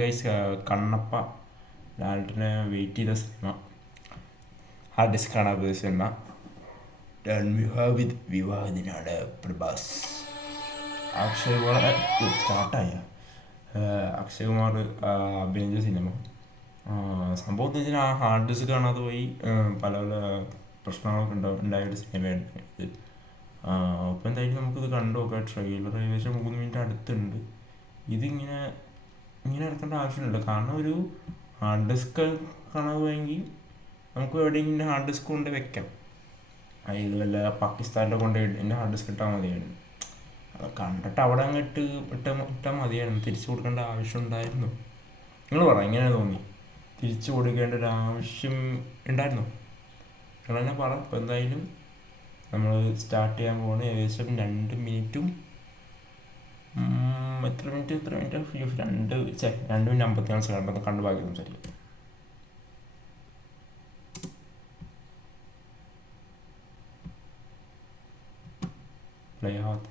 Guys, Kannappa ലാലിനെ wait ചെയ്ത cinema hard disk കാണാത്ത cinema വിവാഹത്തിനാണ് Prabhas. Akshay Kumar സ്റ്റാർട്ടായ Akshay Kumar അഭിനയിച്ച സിനിമ. സംഭവം എന്ന് വെച്ചാൽ ആ ഹാർഡ് ഡിസ്ക് കാണാതെ പോയി പല പല പ്രശ്നങ്ങളൊക്കെ ഉണ്ടായൊരു സിനിമയാണ് ഇത്. അപ്പോൾ എന്തായാലും നമുക്കിത് കണ്ടു നോക്കാം. ട്രെയിലർ ഏകദേശം 3 മിനിറ്റ് അടുത്തുണ്ട്. ഇതിങ്ങനെ എടുക്കേണ്ട ആവശ്യമില്ല, കാരണം ഒരു ഹാർഡ് ഡിസ്ക് കാണാതെ പോയെങ്കിൽ നമുക്ക് എവിടെയെങ്കിലും ഹാർഡ് ഡിസ്ക് കൊണ്ട് വെക്കാം. അതിൽ വല്ല പാകിസ്ഥാനിലെ കൊണ്ട് എൻ്റെ ഹാർഡ് ഡിസ്ക് ഇട്ടാൽ മതിയായിരുന്നു. അത് കണ്ടിട്ട് അവിടെ അങ്ങ് ഇട്ടാൽ മതിയായിരുന്നു. തിരിച്ചു കൊടുക്കേണ്ട ആവശ്യം ഉണ്ടായിരുന്നു. നിങ്ങൾ പറ, എങ്ങനെ തോന്നി? തിരിച്ചു കൊടുക്കേണ്ട ഒരു ആവശ്യം ഉണ്ടായിരുന്നു? നിങ്ങൾ തന്നെ പറ. അപ്പോൾ എന്തായാലും നമ്മൾ സ്റ്റാർട്ട് ചെയ്യാൻ പോകുന്നത് ഏകദേശം 2 മിനിറ്റും എത്ര മിനിറ്റ് 2 മിനിറ്റ് 54 സെക്കൻഡ് കണ്ടു ബാക്കി സംസാരിക്കും. പ്ലേ ആവാത്ത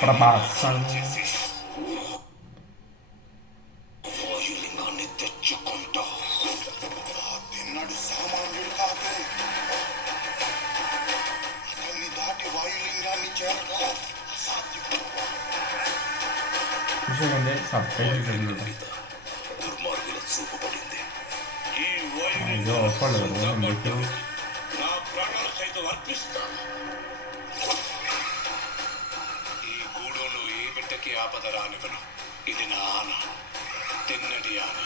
ప్రభాస్ ఇది ఓపడదు ఆపద రానివ్వను. ఇది నా ఆన, తిన్నడి ఆన.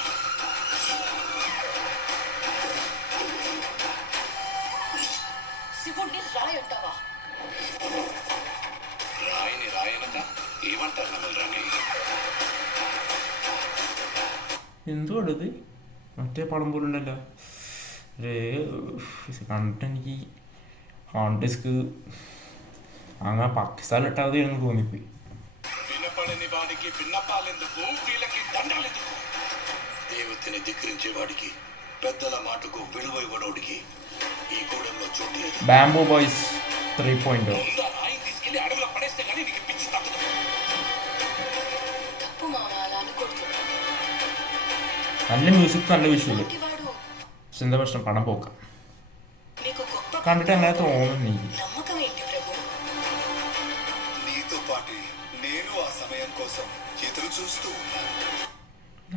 శివుణ్ణి రాయంటావా? రాయిని రాయనక ఏమంటారు నమ్మల్రాని? എന്തുകൊണ്ടത് മറ്റേ പടം പോലും ഉണ്ടല്ലോ. കണ്ടിട്ട് എനിക്ക് ഹാർഡ് ഡിസ്ക് അങ്ങനെ പാകിസ്ഥാനിലിട്ടാതെ എന്ന് തോന്നിപ്പോയി. దేవతని ధిక్కరించేవాడికి, పెద్దల మాటకు విలువ ఇవ్వడానికి ఈ గూడెంలో చోటు. బాంబూ బాయ్స్ 3.0 రాయి తీసుకెళ్లి అడవిలో పడేస్తే కానీ నీకు పిచ్చి తగ్గదు. తప్పు మామ, అలా అనకూడదు. നല്ല മ്യൂസിക്, നല്ല വിഷ്വൽ. പക്ഷെ എന്താ പ്രശ്നം, പണം പോക്കാം. കണ്ടിട്ട് അങ്ങനെ തോന്നുന്നു എനിക്ക്.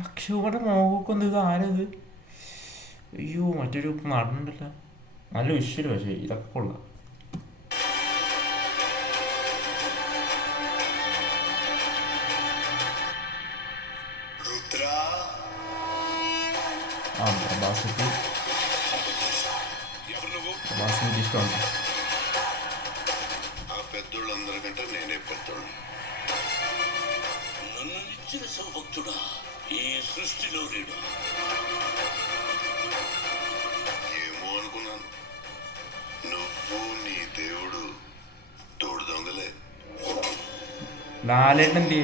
അക്ഷയുടെ മോഹമൊക്കെ ഒന്ന് ഇത് ആരത്? അയ്യോ, മറ്റൊരു നടനുണ്ടല്ലോ. നല്ല വിഷ്വൽ, പക്ഷേ ഇതൊക്കെ കൊള്ളാം. പ്രഭാസിന് ഇഷ്ടമുണ്ട്. ఆ పెద్దోళ్ళందరికంటే నేనే పెద్దోళ్ళు. నన్ను ఇచ్చిన సౌభక్తుడా ఈ సృష్టిలో లేడు. ఏమో అనుకున్నాను, నువ్వు నీ దేవుడు తోడు దొంగలే. లాలేంటి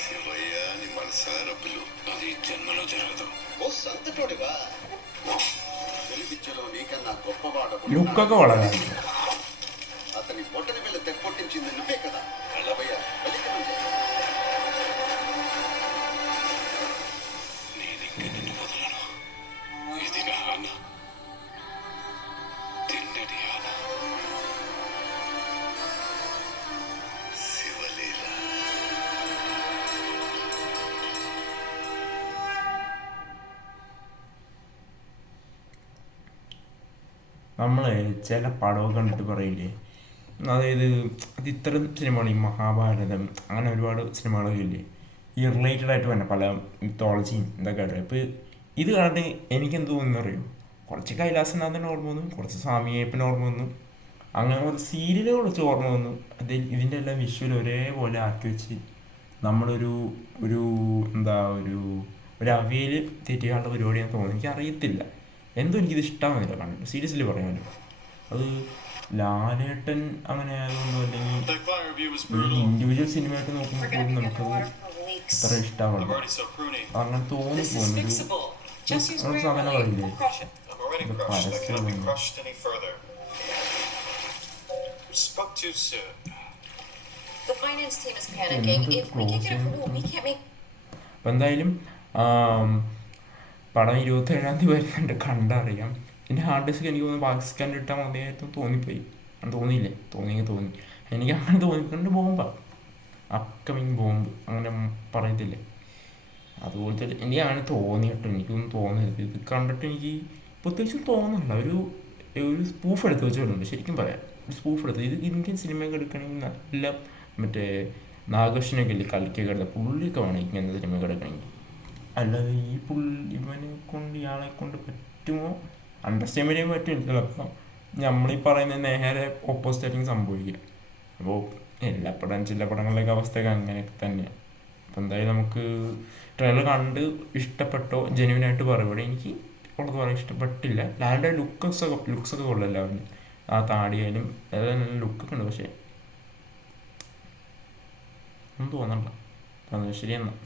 శివయ్య అని మనసారా పిలు. అది జన్మలో జరగదు. ఓ సంతటోడివా? వెలివిచ్చలో నీకన్నా గొప్పవాడ లుక్కగా వాడాలి. అతని బొట్టని వెళ్ళి తెప్పొట్టించింది నువ్వే కదా. వెళ్ళబోయా, వెళ్ళి నేనింక నిన్ను వదలను. ఇది నా ఆన, తిన్నడి ఆన. శివలీల. നമ്മൾ ചില പടമൊക്കെ കണ്ടിട്ട് പറയില്ലേ, അതായത് അത് ഇത്തരം സിനിമകൾ, ഈ മഹാഭാരതം അങ്ങനെ ഒരുപാട് സിനിമകളൊക്കെ ഇല്ലേ, ഈ റിലേറ്റഡ് ആയിട്ട് തന്നെ പല മിത്തോളജിയും ഇതൊക്കെ ആയിട്ട്. ഇപ്പോൾ ഇത് കണ്ടിട്ട് എനിക്കെന്ത് തോന്നുന്നു അറിയും, കുറച്ച് കൈലാസനാഥൻ ഓർമ്മ വന്നു, കുറച്ച് സ്വാമിയേപ്പൻ ഓർമ്മ വന്നു, അങ്ങനെ കുറച്ച് സീരിയലുകൾ കുറച്ച് ഓർമ്മ വന്നു. ഇതിൻ്റെ എല്ലാം വിഷ്വൽ ഒരേപോലെ ആക്കി വെച്ച് നമ്മളൊരു ഒരു എന്താ ഒരു അവിയൽ തെറ്റിക്കാനുള്ള പരിപാടിയാണെന്ന് തോന്നുന്നു. എനിക്കറിയത്തില്ല എന്തോ എനിക്കിത് ഇഷ്ടമാകുന്നില്ല കണ്ടിട്ട്, സീരിയസ്ലി പറയാമല്ലോ. അത് ലാലേട്ടൻ അങ്ങനെ ആയതുകൊണ്ടോ അല്ലെങ്കിൽ ഒരു ഇൻഡിവിജ്വൽ സിനിമയായിട്ട് നോക്കുമ്പോൾ പോലും നമുക്കത് അത്ര ഇഷ്ടമാവില്ല. അങ്ങനെ തോന്നിപ്പോകുന്നത് നമ്മൾ സാധാരണ പറയില്ലേ, ഇത് പരസ്യം അപ്പം എന്തായാലും പടം 27-ാം തീയതി വരുന്നുണ്ട്, കണ്ടറിയാം. എൻ്റെ ഹാർഡ് ഡിസ്ക് എനിക്ക് തോന്നുന്നു പാകിസ്ഥാനിൽ ഇട്ടാൽ മതിയായിട്ട് തോന്നിപ്പോയി. തോന്നിയില്ലേ, തോന്നി. എനിക്ക് അങ്ങനെ തോന്നിക്കൊണ്ട് ബോംബാണ്, അപ്കമിങ് ബോംബ് അങ്ങനെ പറയത്തില്ലേ, അതുപോലത്തെ എനിക്ക് അങ്ങനെ തോന്നിയിട്ടു. എനിക്കൊന്നും തോന്നരുത്, ഇത് കണ്ടിട്ട് എനിക്ക് പ്രത്യേകിച്ചും തോന്നുന്നില്ല. ഒരു സ്പൂഫ് എടുത്ത് വെച്ചിട്ടുണ്ട്, ശരിക്കും പറയാം. ഒരു സ്പൂഫ് എടുത്ത് ഇത് ഇന്ത്യൻ സിനിമയൊക്കെ എടുക്കണമെങ്കിൽ നല്ല മറ്റേ നാഗേഷിനൊക്കെ ഇല്ലേ, കൽക്കൊക്കെ എടുത്ത പുള്ളിയൊക്കെ വേണം ഇങ്ങനത്തെ സിനിമയൊക്കെ എടുക്കണമെങ്കിൽ. അല്ലാതെ ഇവനെ കൊണ്ട് ഇയാളെ കൊണ്ട് പറ്റുമോ, അണ്ടർസ്റ്റാൻഡ് ചെയ്യാൻ പറ്റും ചിലപ്പം. നമ്മളീ പറയുന്നത് നേരെ ഓപ്പോസിറ്റായിരിക്കും സംഭവിക്കുക. അപ്പോൾ ചില പടങ്ങളിലേക്ക് അവസ്ഥയൊക്കെ അങ്ങനെയൊക്കെ തന്നെയാണ്. അപ്പോൾ എന്തായാലും നമുക്ക് ട്രെയിലർ കണ്ട് ഇഷ്ടപ്പെട്ടോ ജെന്യുവനായിട്ട് പറയുമ്പോൾ എനിക്ക് ഉള്ളത് പറയാൻ ഇഷ്ടപ്പെട്ടില്ല. ലാലിൻ്റെ ലുക്സൊക്കെ കൊള്ളില്ല, അവന് ആ താടിയായാലും അതെല്ലാം നല്ല ലുക്കൊക്കെ ഉണ്ട്, പക്ഷേ ഒന്നും തോന്നണ്ട. ശരി എന്നാൽ.